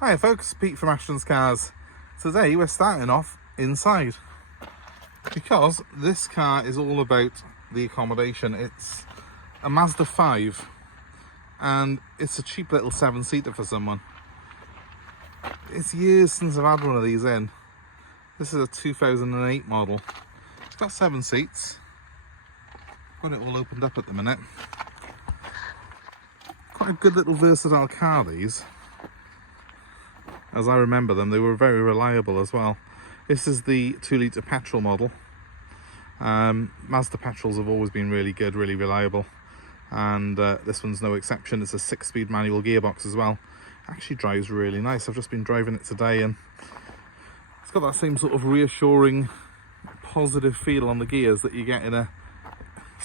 Hi folks, Pete from Ashton's Cars. Today we're starting off inside because this car is all about the accommodation. It's a Mazda 5 and it's a cheap little 7-seater for someone. It's years since I've had one of these in. This is a 2008 model. It's got 7 seats. Got it all opened up at the minute. Quite a good little versatile car, these. As I remember them, they were very reliable as well. This is the 2-litre petrol model. Mazda petrols have always been really good, really reliable, and this one's no exception. It's a 6-speed manual gearbox as well. Actually drives really nice. I've just been driving it today and it's got that same sort of reassuring, positive feel on the gears that you get in a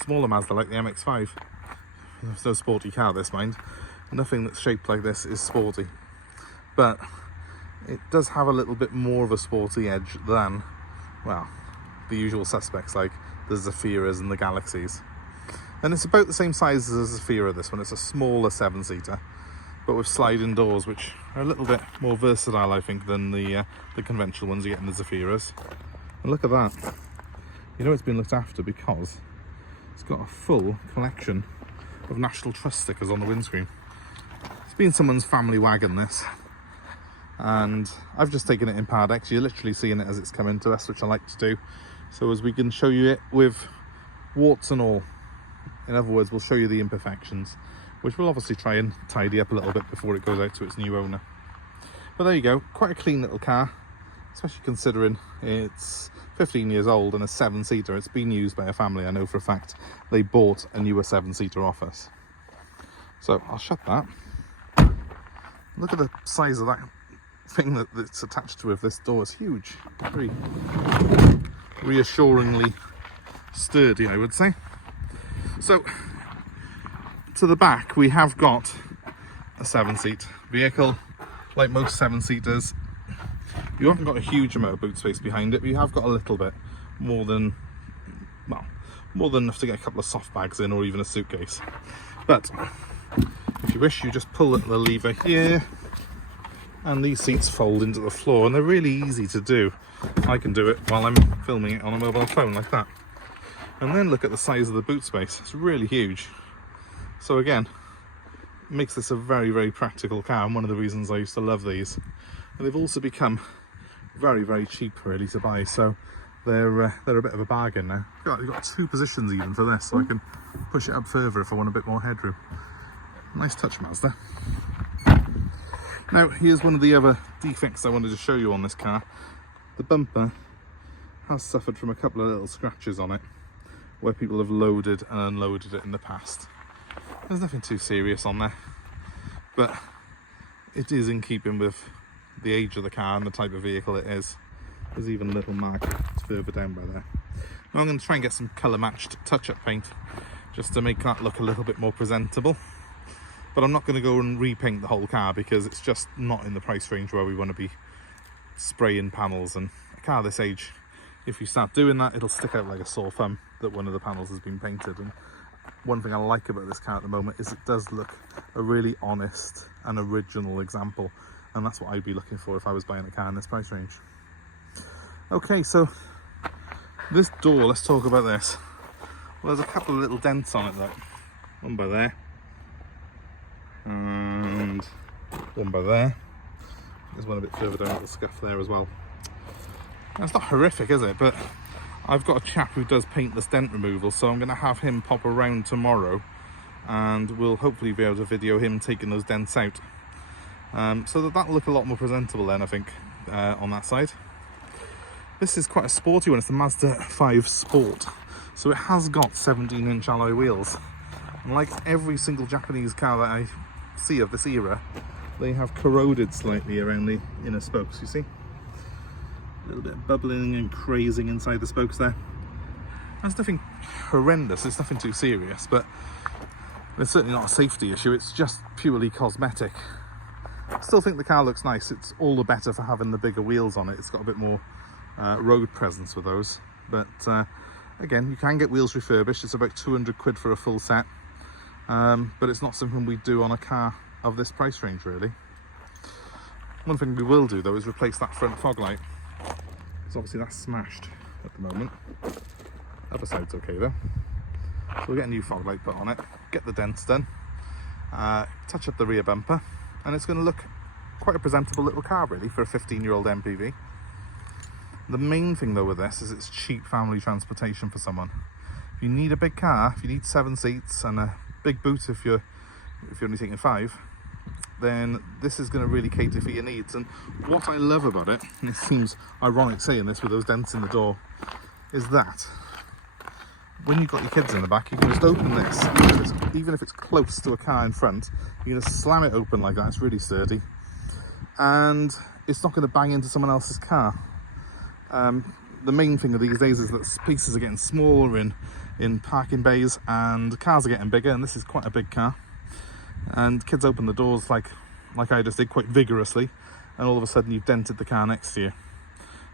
smaller Mazda like the MX-5. It's no sporty car, this, mind. Nothing that's shaped like this is sporty, but it does have a little bit more of a sporty edge than, well, the usual suspects like the Zafiras and the Galaxies. And it's about the same size as a Zafira, this one. It's a smaller 7-seater, but with sliding doors, which are a little bit more versatile, I think, than the conventional ones you get in the Zafiras. And look at that. You know it's been looked after because it's got a full collection of National Trust stickers on the windscreen. It's been someone's family wagon, this. And I've just taken it in Part X. You're literally seeing it as it's coming to us, which I like to do, so as we can show you it with warts and all. In other words, we'll show you the imperfections, which we'll obviously try and tidy up a little bit before it goes out to its new owner. But there you go, quite a clean little car, especially considering it's 15 years old and a 7-seater. It's been used by a family, I know for a fact. They bought a newer 7-seater off us. So I'll shut that. Look at the size of that thing that's attached to it. This door is huge, very reassuringly sturdy, I would say. So to the back we have got a 7-seat vehicle. Like most 7-seaters, you haven't got a huge amount of boot space behind it, but you have got a little bit more than, well, more than enough to get a couple of soft bags in, or even a suitcase. But if you wish, you just pull the lever here and these seats fold into the floor, and they're really easy to do. I can do it while I'm filming it on a mobile phone like that. And then look at the size of the boot space. It's really huge. So again, it makes this a very, very practical car, and one of the reasons I used to love these. And they've also become very, very cheap really to buy, so they're a bit of a bargain now. You've got 2 positions even for this, so I can push it up further if I want a bit more headroom. Nice touch, Mazda. Now, here's one of the other defects I wanted to show you on this car. The bumper has suffered from a couple of little scratches on it, where people have loaded and unloaded it in the past. There's nothing too serious on there, but it is in keeping with the age of the car and the type of vehicle it is. There's even a little mark further down by there. Now I'm going to try and get some colour matched touch-up paint just to make that look a little bit more presentable. But I'm not going to go and repaint the whole car because it's just not in the price range where we want to be spraying panels. And a car this age, if you start doing that, it'll stick out like a sore thumb that one of the panels has been painted. And one thing I like about this car at the moment is it does look a really honest and original example, and that's what I'd be looking for if I was buying a car in this price range. Okay, so this door, let's talk about this. Well, there's a couple of little dents on it though. One by there and one by there. There's one a bit further down, a little scuff there as well. Now, it's not horrific, is it? But I've got a chap who does paintless dent removal, so I'm going to have him pop around tomorrow and we'll hopefully be able to video him taking those dents out. So that'll look a lot more presentable then, I think, on that side. This is quite a sporty one. It's the Mazda 5 Sport. So it has got 17-inch alloy wheels. And like every single Japanese car that I see of this era, they have corroded slightly around the inner spokes, you see? A little bit of bubbling and crazing inside the spokes there. That's nothing horrendous, it's nothing too serious, but it's certainly not a safety issue, it's just purely cosmetic. I still think the car looks nice. It's all the better for having the bigger wheels on it. It's got a bit more road presence with those. But again, you can get wheels refurbished. It's about 200 quid for a full set. But it's not something we do on a car of this price range, really. One thing we will do though is replace that front fog light. Because obviously that's smashed at the moment. Other side's okay though. So we'll get a new fog light put on it, get the dents done, touch up the rear bumper, and it's going to look quite a presentable little car really for a 15-year-old MPV. The main thing though with this is it's cheap family transportation for someone. If you need a big car, if you need 7 seats and a big boot if you're only taking 5, then this is going to really cater for your needs. And what I love about it, and it seems ironic saying this with those dents in the door, is that when you've got your kids in the back, you can just open this, even if it's close to a car in front, you can just slam it open like that. It's really sturdy, and it's not going to bang into someone else's car. The main thing of these days is that spaces are getting smaller in parking bays, and cars are getting bigger, and this is quite a big car. And kids open the doors like I just did, quite vigorously, and all of a sudden you've dented the car next to you.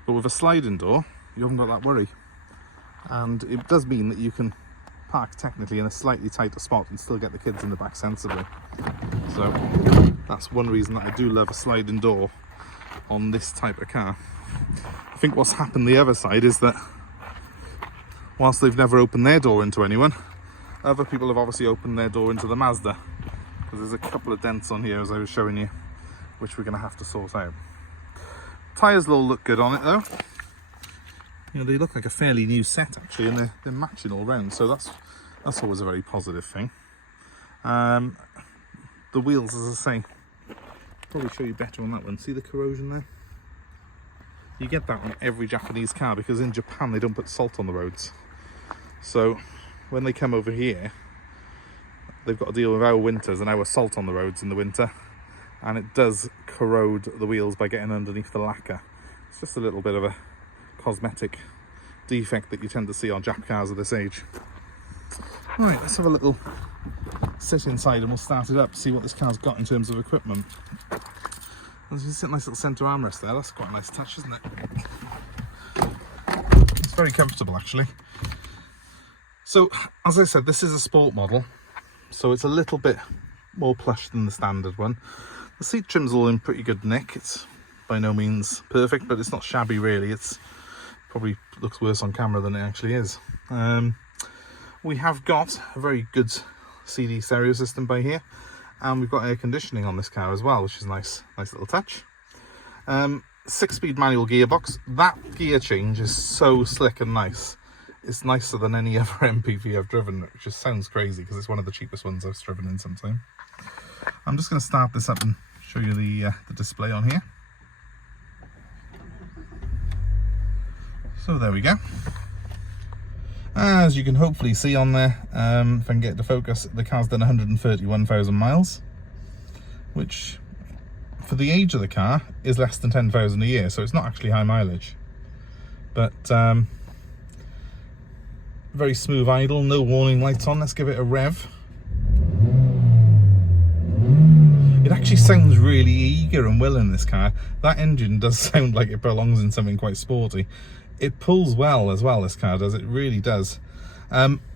But with a sliding door, you haven't got that worry. And it does mean that you can park technically in a slightly tighter spot and still get the kids in the back sensibly. So that's one reason that I do love a sliding door on this type of car. I think what's happened the other side is that whilst they've never opened their door into anyone, other people have obviously opened their door into the Mazda. Because there's a couple of dents on here, as I was showing you, which we're going to have to sort out. Tyres will all look good on it though. You know, they look like a fairly new set actually, and they're matching all round, so that's always a very positive thing. The wheels, as I say, probably show you better on that one. See the corrosion there? You get that on every Japanese car because in Japan they don't put salt on the roads. So when they come over here, they've got to deal with our winters and our salt on the roads in the winter, and it does corrode the wheels by getting underneath the lacquer. It's just a little bit of a cosmetic defect that you tend to see on Jap cars of this age. Right, let's have a little sit inside and we'll start it up, see what this car's got in terms of equipment. There's a nice little centre armrest there, that's quite a nice touch, isn't it? It's very comfortable actually. So, as I said, this is a sport model, so it's a little bit more plush than the standard one. The seat trim's all in pretty good nick. It's by no means perfect, but it's not shabby really. It's probably looks worse on camera than it actually is. We have got a very good CD stereo system by here, and we've got air conditioning on this car as well, which is a nice little touch. 6-speed manual gearbox. That gear change is so slick and nice. It's nicer than any other MPV I've driven, which just sounds crazy because it's one of the cheapest ones I've driven in some time. I'm just going to start this up and show you the display on here. So there we go. As you can hopefully see on there, if I can get it to focus, the car's done 131,000 miles, which for the age of the car is less than 10,000 a year, so it's not actually high mileage. But very smooth idle, no warning lights on. Let's give it a rev. It actually sounds really eager and willing in this car. That engine does sound like it belongs in something quite sporty. It pulls well as well, this car does, it really does.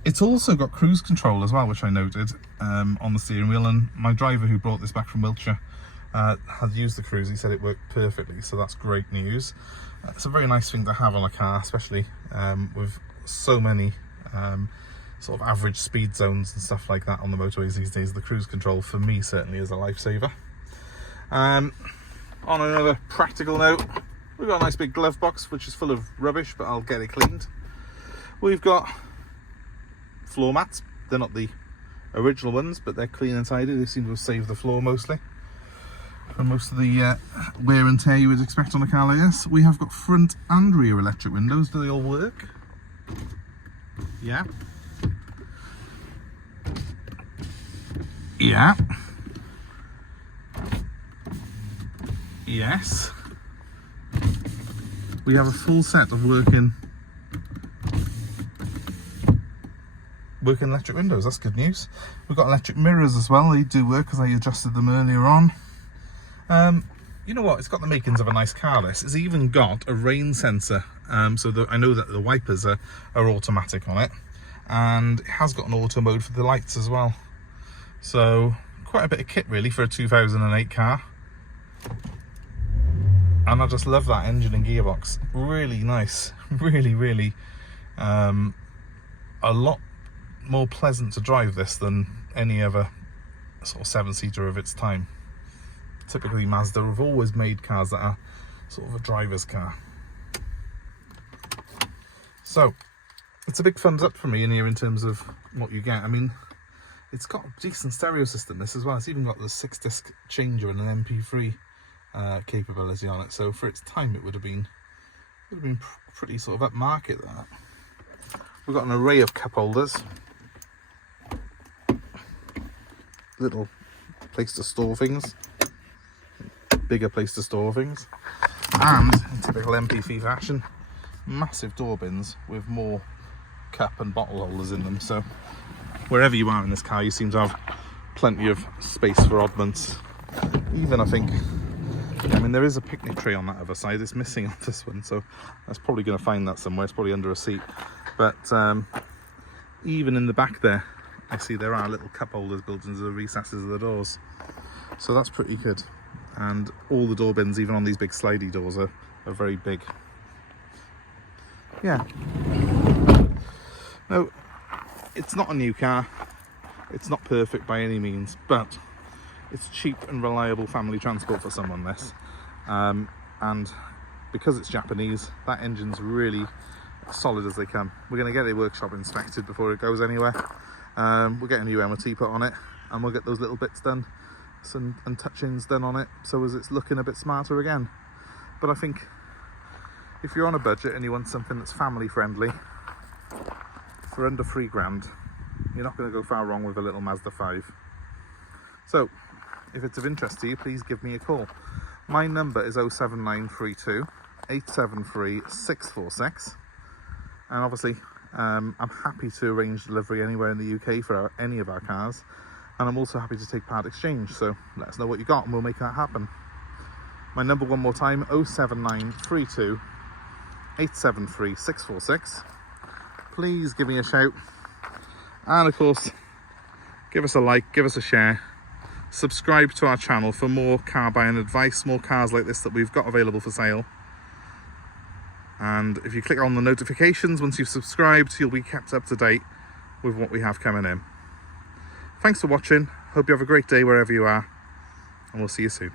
It's also got cruise control as well, which I noted on the steering wheel, and my driver who brought this back from Wiltshire had used the cruise. He said it worked perfectly, so that's great news. It's a very nice thing to have on a car, especially with so many sort of average speed zones and stuff like that on the motorways these days. The cruise control for me certainly is a lifesaver. On another practical note, we've got a nice big glove box which is full of rubbish, but I'll get it cleaned. We've got floor mats. They're not the original ones, but they're clean and tidy. They seem to have saved the floor mostly from most of the wear and tear you would expect on a car like this. We have got front and rear electric windows. Do they all work? Yeah. Yeah. Yes. We have a full set of working electric windows. That's good news. We've got electric mirrors as well. They do work because I adjusted them earlier on. You know what? It's got the makings of a nice car. This has even got a rain sensor, so I know that the wipers are automatic on it, and it has got an auto mode for the lights as well. So quite a bit of kit really for a 2008 car. And I just love that engine and gearbox. Really nice. Really a lot more pleasant to drive this than any other sort of 7-seater of its time. Typically Mazda have always made cars that are sort of a driver's car. So it's a big thumbs up for me in here in terms of what you get. I mean, it's got a decent stereo system this as well. It's even got the 6-disc changer and an MP3 capability on it. So for its time, it would have been pretty sort of upmarket. That we've got an array of cup holders, little place to store things, bigger place to store things, and in typical MPV fashion, massive door bins with more cup and bottle holders in them. So wherever you are in this car, you seem to have plenty of space for oddments. Even I think, I mean, there is a picnic tray on that other side. It's missing on this one, so that's probably going to find that somewhere. It's probably under a seat. But even in the back there, I see there are little cup holders built into the recesses of the doors. So that's pretty good. And all the door bins, even on these big slidey doors, are very big. Yeah. No, it's not a new car. It's not perfect by any means, but it's cheap and reliable family transport for someone, this. And because it's Japanese, that engine's really solid as they come. We're going to get a workshop inspected before it goes anywhere. We'll get a new MOT put on it, and we'll get those little bits done and touch-ins done on it, so as it's looking a bit smarter again. But I think if you're on a budget and you want something that's family friendly for under £3,000, you're not going to go far wrong with a little Mazda 5. So if it's of interest to you, please give me a call. My number is 07932 873 646, and obviously I'm happy to arrange delivery anywhere in the UK for any of our cars, and I'm also happy to take part exchange. So let us know what you got and we'll make that happen. My number one more time, 07932 873 646. Please give me a shout, and of course give us a like, give us a share, subscribe to our channel for more car buying advice, more cars like this that we've got available for sale. And if you click on the notifications once you've subscribed, you'll be kept up to date with what we have coming in. Thanks for watching. Hope you have a great day wherever you are, and we'll see you soon.